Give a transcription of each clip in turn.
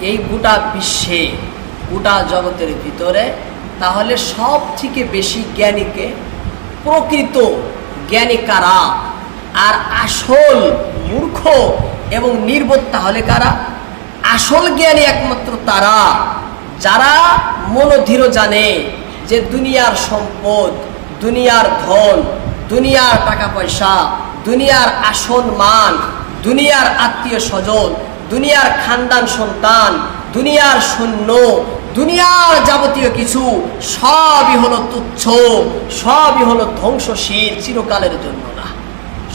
এই গোটা বিশ্বে, গোটা জগতের ভিতরে, তাহলে সব থেকে বেশি জ্ঞানীকে প্রকৃত জ্ঞানী কারা আর আসল মূর্খ এবং নির্বোধ তাহলে কারা? আসল জ্ঞানী একমাত্র তারা, যারা মনোধীর জানে যে দুনিয়ার সম্পদ, দুনিয়ার ধন, দুনিয়ার টাকা পয়সা, দুনিয়ার আসন মান, দুনিয়ার আত্মীয় স্বজন দুনিয়ার খানদান সন্তান, দুনিয়ার সৈন্য, দুনিয়ার যাবতীয় কিছু, সবই হলো তুচ্ছ, সবই হলো ধ্বংসশীল চিরকালের জন্য না।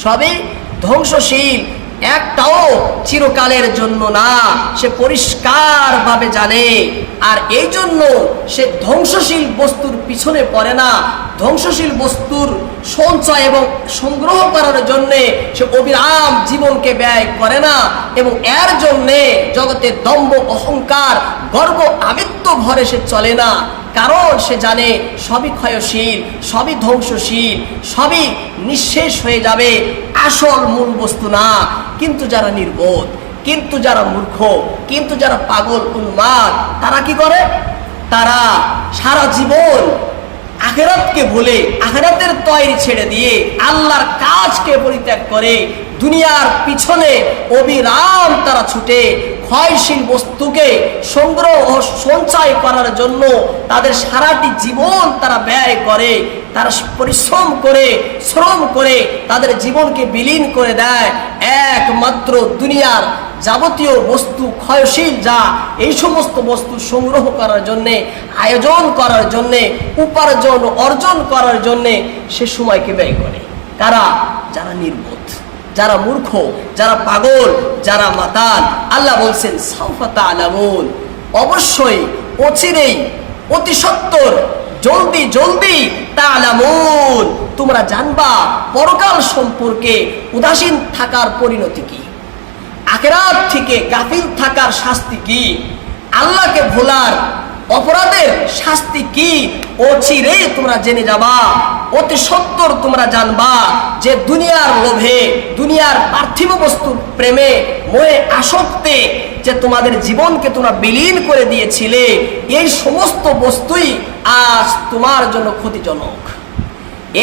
সবই ধ্বংসশীল একটাও চিরকালের জন্য না। সে পরিষ্কারভাবে জানে। আর এই জন্য সে ধ্বংসশীল বস্তুর পিছনে পড়ে না। ধ্বংসশীল বস্তুর সঞ্চয় এবং সংগ্রহ করার জন্যে সে অবিরাম জীবনকে ব্যয় করে না। এবং এর জন্যে জগতে দম্ভ, অহংকার, গর্ব আমিত্ব ভরে সে চলে না। কারণ সে জানে সবই ক্ষয়শীল, সবই ধ্বংসশীল, সবই নিঃশেষ হয়ে যাবে। আসল মূল বস্তু না, কিন্তু যারা নির্বোধ, কিন্তু যারা মূর্খ, কিন্তু যারা পাগল, উন্মাদ, তারা কি করে? তারা সারা জীবন আখেরাতকে ভুলে, আখেরাতের তৈরি ছেড়ে দিয়ে আল্লাহর কাজকে পরিত্যাগ করে দুনিয়ার পিছনে অবিরাম তারা ছুটে ক্ষয়শীল বস্তুকে সংগ্রহ ও সঞ্চয় করার জন্য তাদের সারাটি জীবন তারা ব্যয় করে, তারা পরিশ্রম করে, শ্রম করে, তাদের জীবনকে বিলীন করে দেয়। একমাত্র দুনিয়ার যাবতীয় বস্তু ক্ষয়শীল যা এই সমস্ত বস্তু সংগ্রহ করার জন্যে, আয়োজন করার জন্যে, উপার্জন অর্জন করার জন্যে সে সময়কে ব্যয় করে। কারা? যারা নির্বোধ। যারা মূর্খ, যারা পাগল, যারা মাতাল, আল্লাহ বলছেন সাউফাতা আলামুন অবশ্যই অচিরেই, অতি সত্তর, জলদি জলদি তা আলামুন তোমরা জানবা, পরকাল সম্পর্কে উদাসীন থাকার পরিণতি কি? আখেরাত থেকে গাফিল থাকার শাস্তি কি? আল্লাহকে ভোলার অপরাধের শাস্তি কি? অচিরে তোমরা জেনে যাবা। অতি সত্তর তোমরা জানবা যে দুনিয়ার লোভে, দুনিয়ার পার্থিব বস্তুর প্রেমে মোহে আসক্তে যে তোমাদের জীবনকে তোমরা বিলীন করে দিয়েছিলে, এই সমস্ত বস্তুই আজ তোমার জন্য ক্ষতিজনক।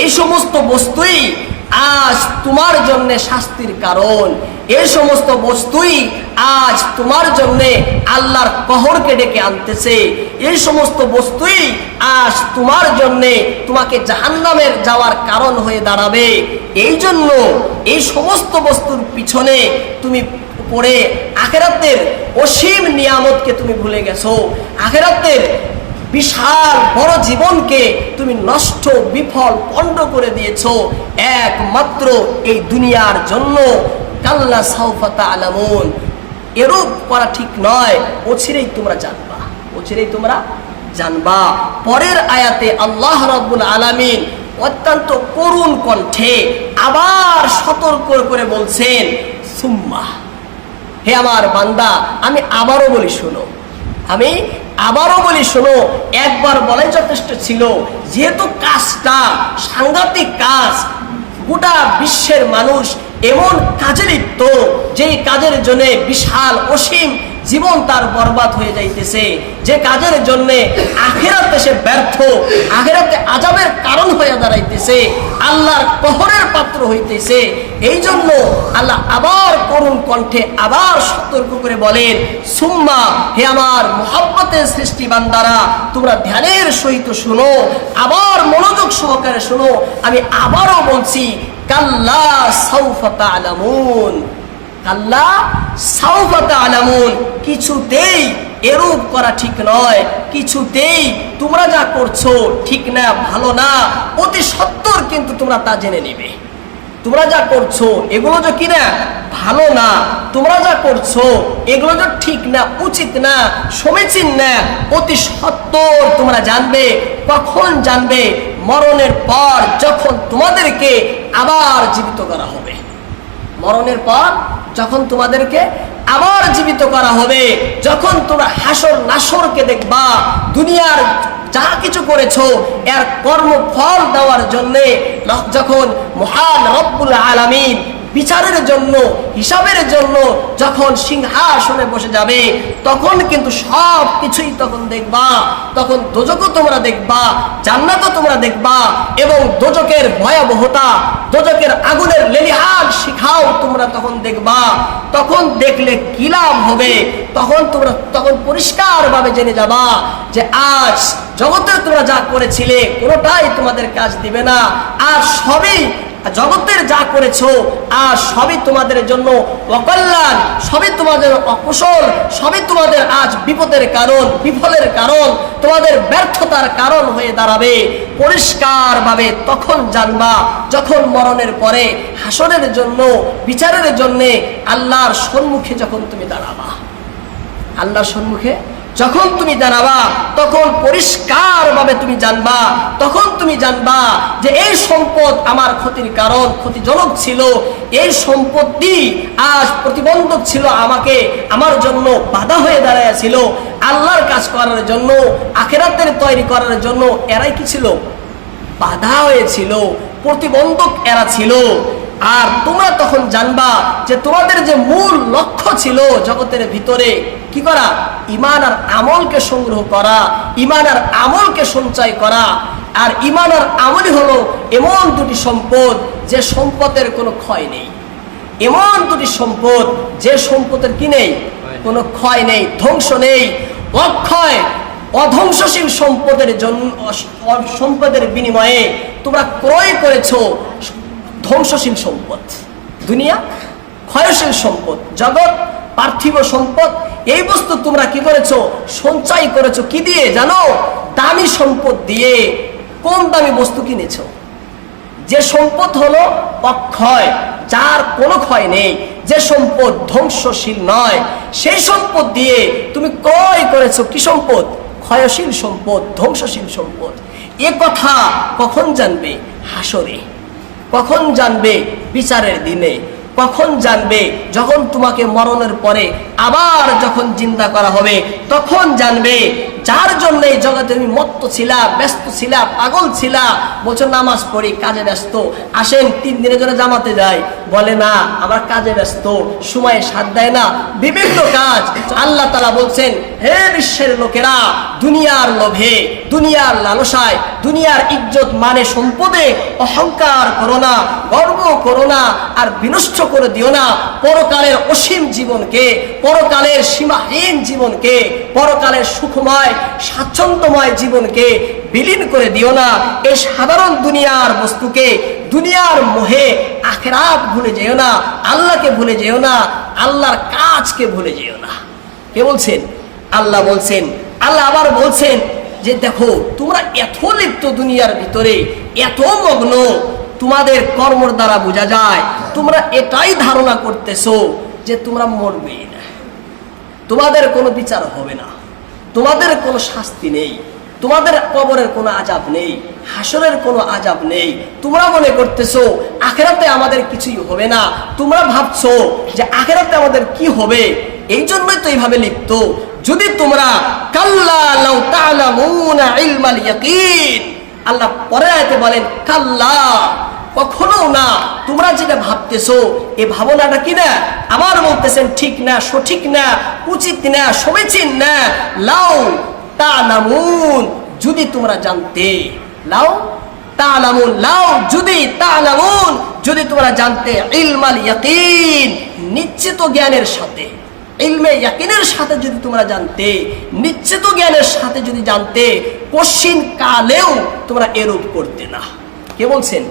এই সমস্ত বস্তুই আজ তোমার জন্য শাস্তির কারণ। এই সমস্ত বস্তুই আজ তোমার জন্য আল্লাহর কহরকে ডেকে আনতেছে। এই সমস্ত বস্তুই আজ তোমার জন্য তোমাকে জাহান্নামের যাওয়ার কারণ হয়ে দাঁড়াবে। এই জন্য এই সমস্ত বস্তুর পিছনে তুমি পড়ে আখেরাতের অসীম নিয়ামতকে তুমি ভুলে গেছো। আখেরাতের বিশাল বড় জীবনকে তুমি নষ্ট, বিফল, পণ্ড করে দিয়েছ। একমাত্র এই দুনিয়ার জন্য কাল্লা সাউফাতা আলামুন এরূপ করা ঠিক নয় অচিরেই তোমরা জানবা। অচিরেই তোমরা জানবা। পরের আয়াতে আল্লাহ রাব্বুল আলামিন অত্যন্ত করুণ কণ্ঠে আবার সতর্ক করে বলছেন, সুম্মা, হে আমার বান্দা, আমি আবারও বলি, শোনো। আমি আবারও বলি, শোনো, একবার বলাই যথেষ্ট ছিল। যেহেতু কাজটা সাংঘাতিক কাজ, গোটা বিশ্বের মানুষ এমন কাজে লিপ্ত, যেই কাজের জন্য বিশাল অসীম জীবন তার বরবাদ হয়ে যাইতেছে। যে কাজের জন্য আখেরাতে সে ব্যর্থ, আখেরাতে আজাবের কারণ হয়ে দাঁড়াইতেছে, আল্লাহর কহরের পাত্র হইতেছে। এই জন্য আল্লাহ আবার করুণ কণ্ঠে আবার সতর্ক করে বলেন, সুম্মা, হে আমার মোহাব্বতের সৃষ্টি বান্দারা, তোমরা ধ্যানের সহিত শুনো, আবার মনোযোগ সহকারে শুনো। আমি আবারও বলছি, কাল্লা সাউফাতা আলামুন কাল্লা সাউফাতা আলামুন, কিছুতেই এরূপ করা ঠিক নয়। কিছুতেই তোমরা যা করছ ঠিক না, ভালো না, অতি সত্তর কিন্তু তোমরা তা জেনে নিবে। তোমরা যা করছ এগুলো যে কিনা ভালো না, তোমরা যা করছ এগুলো যে ঠিক না, উচিত না, সমীচীন না, অতি সত্তর তোমরা জানবে, কখন জানবে, মরণের পর যখন তোমাদেরকে আবার জীবিত করা হবে। মরণের পর যখন তোমাদেরকে আবার জীবিত করা হবে, যখন তোমরা হাসর নাসরকে দেখবা, দুনিয়ার যা কিছু করেছ, এর কর্মফল দেওয়ার জন্যে যখন মহান রব্বুল আলামিন বিচারের জন্য, হিসাবের জন্য যখন সিংহাসনে বসে যাবে, তখন কিন্তু সব কিছুই তখন দেখবা। তখন দোজকও তোমরা দেখবা, জান্নাতও তোমরা দেখবা, এবং দোজকের ভয়াবহতা দোজকের আগুনের লেলিহাল শিখাও তোমরা তখন দেখবা। তখন দেখলে কি লাভ হবে? তখন তোমরা তখন পরিষ্কারভাবে জেনে যাবা যে আজ জগতে তোমরা যা করেছিলে, কোনোটাই তোমাদের কাজ দিবে না। আর সবই জগতের যা করেছ আর সবই তোমাদের জন্য অকল্যাণ, সবই তোমাদের অকুশল, সবই তোমাদের আজ বিপদের কারণ, বিফলের কারণ, তোমাদের ব্যর্থতার কারণ হয়ে দাঁড়াবে। পরিষ্কারভাবে তখন জানবা, যখন মরণের পরে, হাসনের জন্য, বিচারের জন্যে আল্লাহর সম্মুখে যখন তুমি দাঁড়াবা। আল্লাহর সম্মুখে যখন তুমি জানাবা, তখন পরিষ্কারভাবে তুমি জানবা, তখন তুমি জানবা যে এই সম্পদ আমার ক্ষতির কারণ, ক্ষতিজনক ছিল। এই সম্পত্তি আজ প্রতিবন্ধক ছিল আমাকে, আমার জন্য বাধা হয়ে দাঁড়াইয়াছিল আল্লাহর কাজ করার জন্য, আখেরাতের তৈরি করার জন্য এরাই কি ছিল? বাধা হয়েছিল প্রতিবন্ধক এরা ছিল। আর তোমরা তখন জানবা যে তোমাদের যে মূল লক্ষ্য ছিল জগতের ভিতরে কি করা? ইমান আর আমলকে সংগ্রহ করা ইমান আর আমলকে সঞ্চয় করা। আর ইমান আর আমলই হলো এমন দুটি সম্পদ যে সম্পদের কোনো ক্ষয় নেই। এমন দুটি সম্পদ যে সম্পদের কি নেই? কোনো ক্ষয় নেই ধ্বংস নেই। অক্ষয় অধ্বংসশীল সম্পদের জন্য সম্পদের বিনিময়ে তোমরা ক্রয় করেছ ধ্বংসশীল সম্পদ। দুনিয়া, ক্ষয়শীল সম্পদ, জগৎ, পার্থিব সম্পদ, এই বস্তু তোমরা কি করেছ? সঞ্চয় করেছ। কি দিয়ে? জানো? দামি সম্পদ দিয়ে। কোন দামি বস্তু কিনেছ? যে সম্পদ হলো অক্ষয়, যার কোনো ক্ষয় নেই। যে সম্পদ ধ্বংসশীল নয়, সেই সম্পদ দিয়ে তুমি ক্রয় করেছ কি সম্পদ? ক্ষয়শীল সম্পদ, ধ্বংসশীল সম্পদ। এ কথা কখন জানবে? হাসরে। কখন জানবে বিচারের দিনে? কখন জানবে যখন তোমাকে মরণের পরে আবার যখন চিন্তা করা হবে? তখন জানবে যার জন্য এই জগতে তুমি মত্ত ছিলা, ব্যস্ত ছিলা, পাগল ছিলা। বছর নামাজ পড়ি, কাজে ব্যস্ত। আসেন তিন দিনের জন্য জামাতে যাই। বলে না আমার কাজে ব্যস্ত, সময়ে সাথ দেয় না, বিভিন্ন কাজ। আল্লাহ তালা বলছেন, হে বিশ্বের লোকেরা, দুনিয়ার লোভে, দুনিয়ার লালসায়, দুনিয়ার ইজ্জত মানে সম্পদে অহংকার করো না, গর্ব করো না, আর বিনষ্ট করে দিও না। পরকালের অসীম জীবনকে, পরকালের সীমাহীন জীবনকে, পরকালের সুখময়, স্বাচ্ছন্দ্যময় জীবনকে বিলীন করে দিও না। এই সাধারণ দুনিয়ার বস্তুকে দুনিয়ার মোহে আখেরাত ভুলে যেও না, আল্লাহকে ভুলে যেও না, আল্লাহর কাজকে ভুলে যেও না। কে বলছেন? আল্লাহ বলছেন, আল্লাহ আবার বলছেন যে দেখো, তোমরা এত লিপ্ত দুনিয়ার ভিতরে, এত মগ্ন, তোমাদের কর্মর দ্বারা বোঝা যায়, তোমরা এটাই ধারণা করতেছো যে তোমরা মরবেই না। তোমাদের কোনো বিচার হবে না, তোমাদের কোনো শাস্তি নেই। তোমাদের কবরের কোনো আজাব নেই, হাসরের কোনো আজাব নেই। তোমরা মনে করতেছো, আখেরাতে আমাদের কিছুই হবে না। তোমরা ভাবছ যে আখেরাতে আমাদের কি হবে? এই জন্যই তো এইভাবে লিপ্ত। যদি তোমরা, কাল্লা আল্লাহ পরে আয়তে বলেন, কাল্লা কখনো না। তোমরা যেটা ভাবতেছো, এ ভাবনাটা কি না? আবার বলতেছেন, ঠিক না, সঠিক না, উচিত না, সমীচীন না। লাউ তা নামুন যদি তোমরা জানতে লাও তা নামুন লাউ যদি তা নামুন যদি তোমরা জানতে ইলমাল ইয়াকিন, নিশ্চিত জ্ঞানের সাথে, ইলমে ইয়াকিনের সাথে যদি তোমরা জানতে, নিশ্চিত জ্ঞানের সাথে যদি জানতে কশিন কালেও তোমরা এরূপ করতে না। কে বলছেন?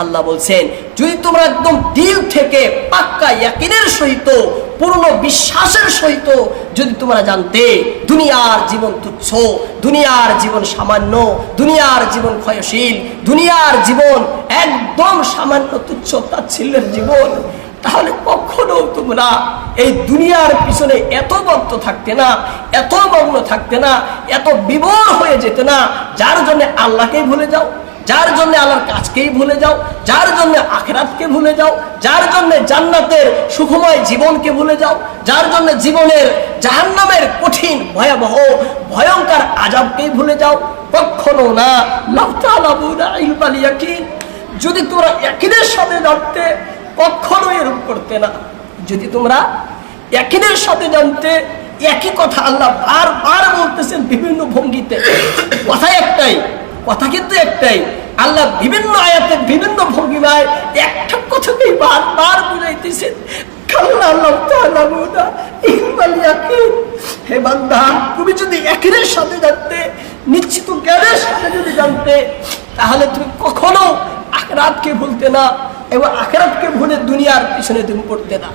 আল্লাহ বলছেন, যদি তোমরা একদম দিল থেকে পাক্কা ইয়াকিনের সহিত পূর্ণ বিশ্বাসের সহিত যদি তোমরা জানতে, দুনিয়ার জীবন তুচ্ছ, দুনিয়ার জীবন সামান্য, দুনিয়ার জীবন ক্ষয়শীল, দুনিয়ার জীবন একদম সামান্য তুচ্ছ তাচ্ছিল্যের জীবন, তাহলে কখনো তোমরা এই দুনিয়ার পিছনে এত ভক্ত থাকতে না, এত মগ্ন থাকতে না, এত বিবর হয়ে যেতে না, যার জন্য আল্লাহকেই ভুলে যাও। যার জন্য আল্লাহর কাজকেই ভুলে যাও, যার জন্য আখরাতকে ভুলে যাও, যার জন্য জান্নাতের সুখময় জীবনকে ভুলে যাও, যার জন্য জীবনের জাহান্নামের কঠিন, ভয়াবহ, ভয়ঙ্কর আজাবকেই ভুলে যাও। কখনো না। যদি তোমরা একিনের সাথে জানতে কখনো এরূপ করতে না। যদি তোমরা একিনের সাথে জানতে একই কথা আল্লাহ বারবার বলতেছেন বিভিন্ন ভঙ্গিতে। কথা একটাই কথা কিন্তু একটাই। আল্লাহ বিভিন্ন আয়াতে বিভিন্ন ভঙ্গিমায় একটা কথাকেই বারবার বুঝাইতেছেন হে বান্দা, তুমি যদি একের সাথে জানতে, নিশ্চিত জ্ঞানের সাথে যদি জানতে, তাহলে কখনো ভুলতে না, এবং আখরাতকে ভুলে দুনিয়ার পিছনে তুমি পড়তে না।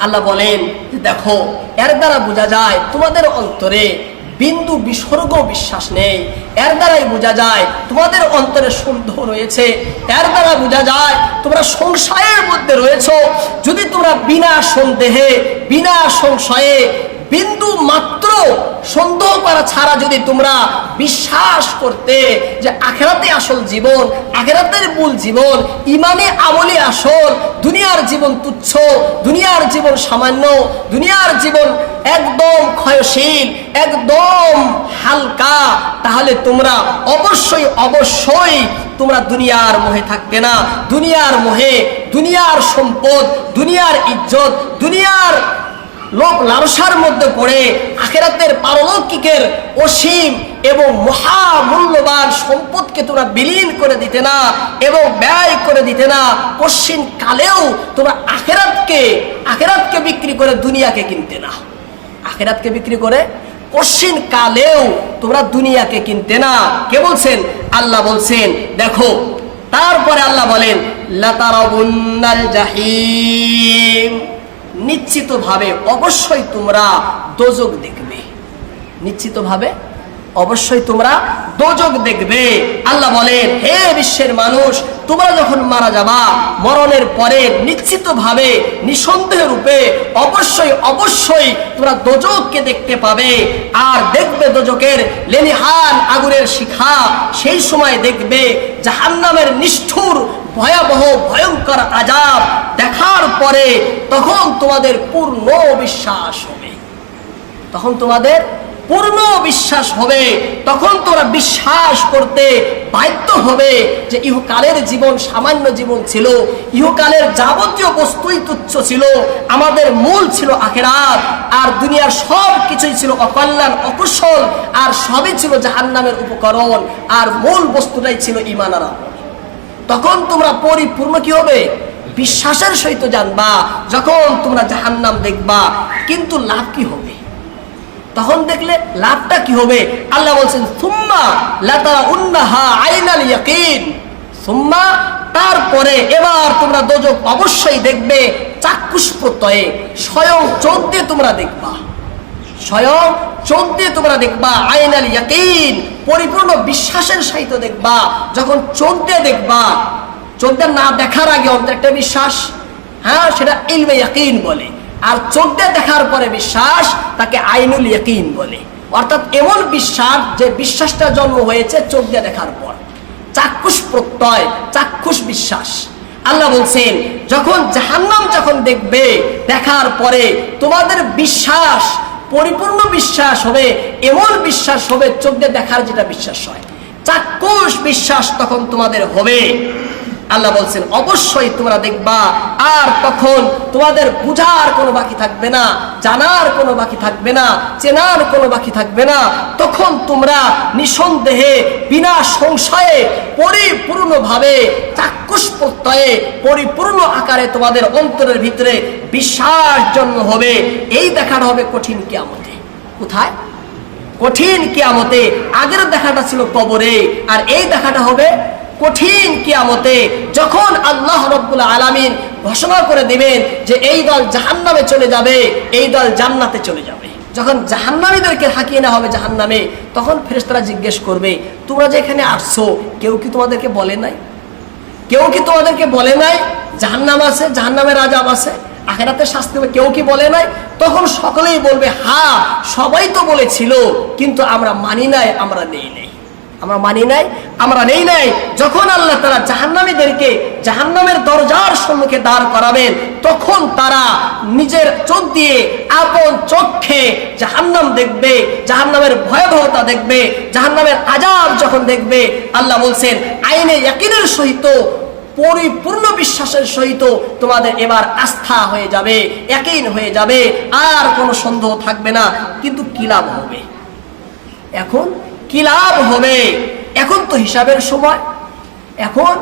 আল্লাহ বলেন দেখো, এর দ্বারা বোঝা যায় তোমাদের অন্তরে বিন্দু বিসর্গ বিশ্বাস নেই। এর দ্বারাই বোঝা যায় তোমাদের অন্তরে সন্দেহ রয়েছে। এর দ্বারা বোঝা যায় তোমরা সংশয়ের মধ্যে রয়েছ। যদি তোমরা বিনা সন্দেহে, বিনা সংশয়ে বিন্দু মাত্র সন্দেহ করা ছাড়া যদি তোমরা বিশ্বাস করতে যে আখেরাতে আসল জীবন, আখেরাতের মূল জীবন, ইমানে আমলে আসল, দুনিয়ার জীবন তুচ্ছ, দুনিয়ার জীবন সামান্য, দুনিয়ার জীবন একদম ক্ষয়শীল, একদম হালকা, তাহলে তোমরা অবশ্যই অবশ্যই তোমরা দুনিয়ার মোহে থাকবে না। দুনিয়ার মোহে, দুনিয়ার সম্পদ, দুনিয়ার ইজ্জত, দুনিয়ার লোক লালসার মধ্যে পড়ে আখেরাতের পারলৌকিকের অসীম এবং মহামূল্যবান সম্পদকে তোমরা বিলীন করে দিতে না এবং ব্যয় করে দিতে না। পশ্চিম কালেও তোমরা আখেরাতকে আখেরাতকে বিক্রি করে দুনিয়াকে কিনতে না। আখেরাতকে বিক্রি করে পশ্চিম কালেও তোমরা দুনিয়াকে কিনতে না। কে বলছেন? আল্লাহ বলছেন, দেখো, তারপরে আল্লাহ বলেন, লাতারাবুন্নাল জাহিম। নিশ্চিতভাবে অবশ্যই তোমরা দোজক দেখবে। নিশ্চিতভাবে অবশ্যই তোমরা দোজক দেখবে। আল্লাহ বলেন, হে বিশ্বের মানুষ, তোমরা যখন মারা যাবা, মরণের পরে নিশ্চিতভাবে, নিঃসন্দেহ রূপে অবশ্যই অবশ্যই তোমরা দোজককে দেখতে পাবে। আর দেখবে দোজকের লেলিহান আগুনের শিখা, সেই সময় দেখবে জাহান্নামের নিষ্ঠুর ভয়াবহ, ভয়ঙ্কর আজাব দেখার পরে তখন তোমাদের পূর্ণ বিশ্বাস হবে। তখন তোমাদের পূর্ণ বিশ্বাস হবে। তখন তোমরা বিশ্বাস করতে বাধ্য হবে যে ইহকালের জীবন সামান্য জীবন ছিল, ইহকালের যাবতীয় বস্তুই তুচ্ছ ছিল, আমাদের মূল ছিল আখেরাত, আর দুনিয়ার সব কিছুই ছিল অকল্যাণ, অকুশল, আর সবই ছিল জাহান্নামের উপকরণ, আর মূল বস্তুটাই ছিল ইমানারা তখন তোমরা পরিপূর্ণ কি হবে? বিশ্বাসের সহিত জানবা, যখন তোমরা জাহান্নাম দেখবা। কিন্তু লাভ কি হবে? তখন দেখলে লাভটা কি হবে? আল্লাহ বলছেন, সুম্মা লাতা উন্নাহা আইনাল ইয়াকিন। সুম্মা, তারপরে এবার তোমরা দোজক অবশ্যই দেখবে, চাক্ষুষ প্রত্যয়ে স্বয়ং চোখ দিয়ে তোমরা দেখবা। স্বয়ং দিয়ে তোমরা দেখবা, আইনাল ইয়াকিন, পরিপূর্ণ বিশ্বাসের সহিত দেখবা, যখন দিয়ে দেখবা দিয়ে না দেখার আগে অন্তর একটা বিশ্বাস হ্যাঁ সেটা ইলমে ইয়াকিন বলে। আর চোখ দেখার পরে বিশ্বাস, তাকে আইনুল ইয়াকিন বলে। অর্থাৎ এমন বিশ্বাস যে বিশ্বাসটা জন্ম হয়েছে চোখ দিয়ে দেখার পর। চাক্ষুষ প্রত্যয়, চাক্ষুষ বিশ্বাস। আল্লাহ বলছেন, যখন জাহান্নাম যখন দেখবে, দেখার পরে তোমাদের বিশ্বাস পরিপূর্ণ বিশ্বাস হবে, এমন বিশ্বাস হবে, চোখ দিয়ে দেখার যেটা বিশ্বাস হয়। চাক্ষুষ বিশ্বাস তখন তোমাদের হবে। আল্লাহ বলছেন, অবশ্যই তোমরা দেখবা, আর তখন তোমাদের বুঝার কোনো বাকি থাকবে না, জানার কোনো বাকি থাকবে না, চেনার কোনো বাকি থাকবে না। তখন তোমরা নিঃসন্দেহে বিনা সংশয়ে, পরিপূর্ণভাবে, চাক্ষুষ প্রত্যয়ে, পরিপূর্ণ আকারে তোমাদের অন্তরের ভিতরে বিশ্বাস জন্ম হবে। এই দেখাটা হবে কঠিন কিয়ামতে। কোথায়? কঠিন কিয়ামতে। আগের দেখাটা ছিল কবরে, আর এই দেখাটা হবে কঠিন কিয়ামতে যখন আল্লাহ রব্বুল আলামিন ঘোষণা করে দিবেন যে এই দল জাহান্নামে চলে যাবে, এই দল জান্নাতে চলে যাবে। যখন জাহান্নামীদেরকে হাঁকিয়ে না হবে জাহান্নামে, তখন ফেরেশতারা জিজ্ঞেস করবে, তোমরা যে এখানে আসছো, কেউ কি তোমাদেরকে বলে নাই? কেউ কি তোমাদেরকে বলে নাই? জাহান্নাম আছে জাহান্নামের আজাব আছে, আখেরাতে শাস্তি হবে, কেউ কি বলে নাই? তখন সকলেই বলবে হ্যাঁ সবাই তো বলেছিল, কিন্তু আমরা মানি নাই, আমরা নেই নাই। আমরা মানি নাই, আমরা নেই নাই। যখন আল্লাহ তারা জাহান্নামীদেরকে জাহান্নামের দরজার সম্মুখে দাঁড় করাবেন, তখন তারা নিজের চোখ দিয়ে, আপন চোখে জাহান্নাম দেখবে, জাহান্নামের ভয়াবহতা দেখবে, জাহান্নামের আজাব যখন দেখবে, আল্লাহ বলছেন, আইনে ইয়াকিনের সহিত, পরিপূর্ণ বিশ্বাসের সহিত তোমাদের এবার আস্থা হয়ে যাবে একইন হয়ে যাবে, আর কোনো সন্দেহ থাকবে না, কিন্তু কি লাভ হবে? এখন কি লাভ হবে? এখন তো হিসাবের সময়। এখন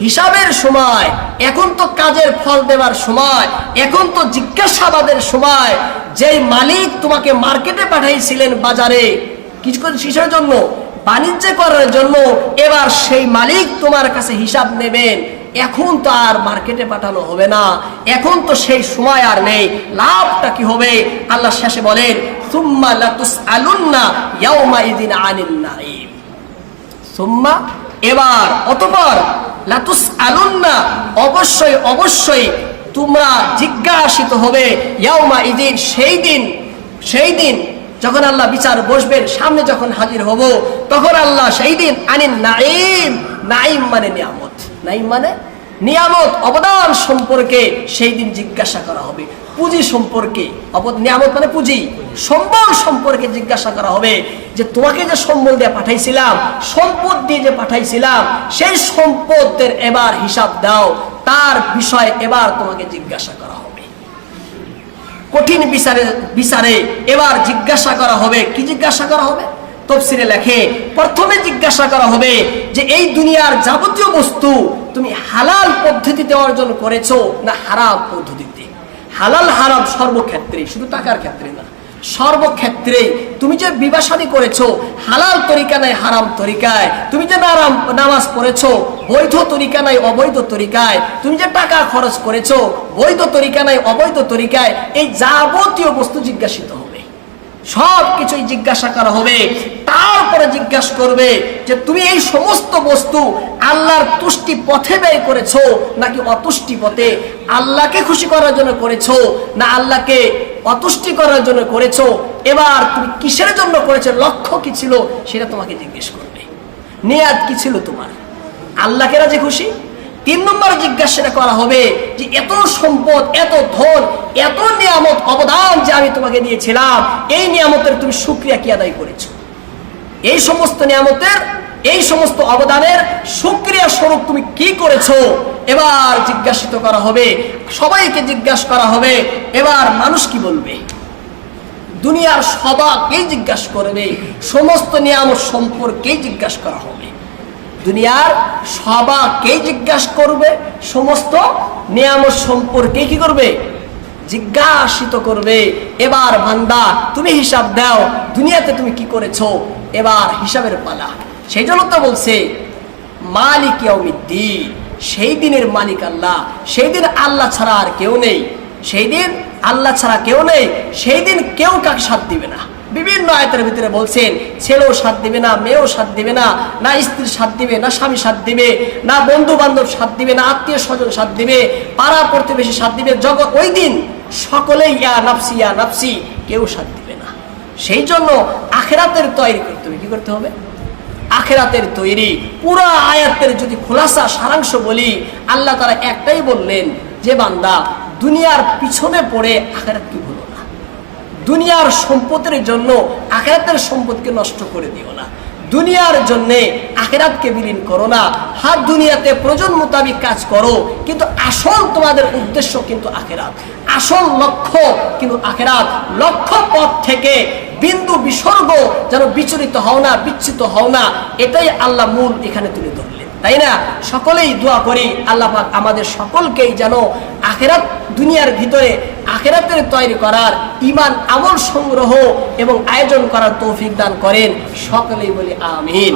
হিসাবের সময়। এখন তো কাজের ফল দেওয়ার সময়। এখন তো জিজ্ঞাসাবাদের সময়। যেই মালিক তোমাকে মার্কেটে পাঠাইছিলেন বাজারে কিছু কিছু জন্য, বাণিজ্য করার জন্য, এবার সেই মালিক তোমার কাছে হিসাব নেবেন। এখন তো আর মার্কেটে পাঠানো হবে না। এখন তো সেই সময় আর নেই। লাভটা কি হবে? আল্লাহ শেষে বলেন, সুম্মা লাতুস আলুন্না ইয়াউমা ইদিন আনিন নাইম সুম্মা, এবার, অতপর লাতুস আলুন্না অবশ্যই অবশ্যই তোমরা জিজ্ঞাসিত হবে ইয়াউমা ইদিন, সেই দিন সেই দিন যখন আল্লাহ বিচার বসবেন, সামনে যখন হাজির হব, তখন আল্লাহ সেই দিন আনিন নাইম নাইম মানে নিয়ামত। নাইম মানে নিয়ামত, অবদান সম্পর্কে সেই দিন জিজ্ঞাসা করা হবে। পুঁজি সম্পর্কে নিয়ামত মানে পুঁজি। সম্বল সম্পর্কে জিজ্ঞাসা করা হবে যে তোমাকে যে সম্বল দিয়ে পাঠাইছিলাম, সম্পদ দিয়ে যে পাঠাইছিলাম, সেই সম্পদের এবার হিসাব দাও, তার বিষয়ে এবার তোমাকে জিজ্ঞাসা করা হবে। কঠিন বিচারে বিচারে এবার জিজ্ঞাসা করা হবে। কি জিজ্ঞাসা করা হবে? তফসিরে লেখে, প্রথমে জিজ্ঞাসা করা হবে যে, এই দুনিয়ার যাবতীয় বস্তু তুমি হালাল পদ্ধতিতে অর্জন করেছ না হারাম পদ্ধতিতে? হালাল, হারাম সর্বক্ষেত্রে শুধু টাকার ক্ষেত্রে না। সর্বক্ষেত্রে তুমি যে বিবাসাদি করেছ, হালাল তরিকা নাই, হারাম তরিকায়। তুমি যে নারাম, নামাজ পড়েছো, বৈধ তরিকা নাই, অবৈধ তরিকায়। তুমি যে টাকা খরচ করেছ, বৈধ তরিকা নাই, অবৈধ তরিকায়। এই যাবতীয় বস্তু জিজ্ঞাসিত সব কিছুই জিজ্ঞাসা করা হবে। তারপরে জিজ্ঞাসা করবে যে, তুমি এই সমস্ত বস্তু আল্লাহর তুষ্টি পথে ব্যয় করেছ নাকি অতুষ্টি পথে? আল্লাহকে খুশি করার জন্য করেছ না আল্লাহকে অতুষ্টি করার জন্য করেছ? এবার তুমি কিসের জন্য করেছ? লক্ষ্য কি ছিল? সেটা তোমাকে জিজ্ঞেস করবে। নিয়াদ কি ছিল তোমার? আল্লাহকে রাজি খুশি? তিন নম্বর জিজ্ঞাসা করা হবে যে এত সম্পদ, এত ধন, এত নিয়ামত, অবদান যে আমি তোমাকে দিয়েছিলাম, এই নিয়ামতের তুমি সুক্রিয়া কি আদায় করেছ? এই সমস্ত নিয়ামতের, এই সমস্ত অবদানের সুক্রিয়া স্বরূপ তুমি কি করেছ? এবার জিজ্ঞাসিত করা হবে, সবাইকে জিজ্ঞাসা করা হবে, এবার মানুষ কি বলবে? দুনিয়ার সবাকেই জিজ্ঞাসা করবে, সমস্ত নিয়ামত সম্পর্কেই জিজ্ঞাসা করা হবে। দুনিয়ার সবাকেই জিজ্ঞাসা করবে, সমস্ত নিয়ামত সম্পর্কে কি করবে? জিজ্ঞাসিত করবে, এবার বান্দা, তুমি হিসাব দাও, দুনিয়াতে তুমি কি করেছ? এবার হিসাবের পালা। সেই জন্য তো বলছে, মালিক ইয়াউমিদ্দিন, সেই দিনের মালিক আল্লাহ, সেই দিন আল্লাহ ছাড়া আর কেউ নেই, সেই দিন আল্লাহ ছাড়া কেউ নেই, সেই দিন কেউ কাকে সাথ দিবে না। বিভিন্ন আয়তের ভিতরে বলছেন, ছেলেও সাথ দিবে না, মেয়েও সাথ দিবে না না স্ত্রীর সাথ দিবে, না স্বামী সাথ দিবে, না বন্ধু বান্ধব সাথ দিবে, না আত্মীয় স্বজন সাথ দিবে, পাড়া প্রতিবেশী সাথ দিবে, জগৎ ওই দিন সকলেই ইয়া নাফসি ইয়া নাফসি, কেউ সাথ দিবে না। সেই জন্য আখেরাতের তৈরি করতে হবে, কি করতে হবে? আখেরাতের তৈরি। পুরো আয়াতের যদি খোলাসা, সারাংশ বলি, আল্লাহ তারা একটাই বললেন, যে বান্দা দুনিয়ার পিছনে পড়ে আখেরাত কি দুনিয়ার সম্পদের জন্য আখেরাতের সম্পদকে নষ্ট করে দিও না। দুনিয়ার জন্য আখেরাতকে বিলীন করো না। হাত দুনিয়াতে প্রয়োজন মোতাবিক কাজ করো, কিন্তু আসল তোমাদের উদ্দেশ্য কিন্তু আখেরাত। আসল লক্ষ্য কিন্তু আখেরাত। লক্ষ্য পথ থেকে বিন্দু বিসর্গ যেন বিচলিত হও না বিচ্ছিত হও না, এটাই আল্লাহ মূল এখানে তুলে তাই না? সকলেই দোয়া করি আল্লাহ আমাদের সকলকেই যেন আখেরাত দুনিয়ার ভিতরে আখেরাতের তৈরি করার ইমান আমল সংগ্রহ এবং আয়োজন করার তৌফিক দান করেন। সকলেই বলি আমিন।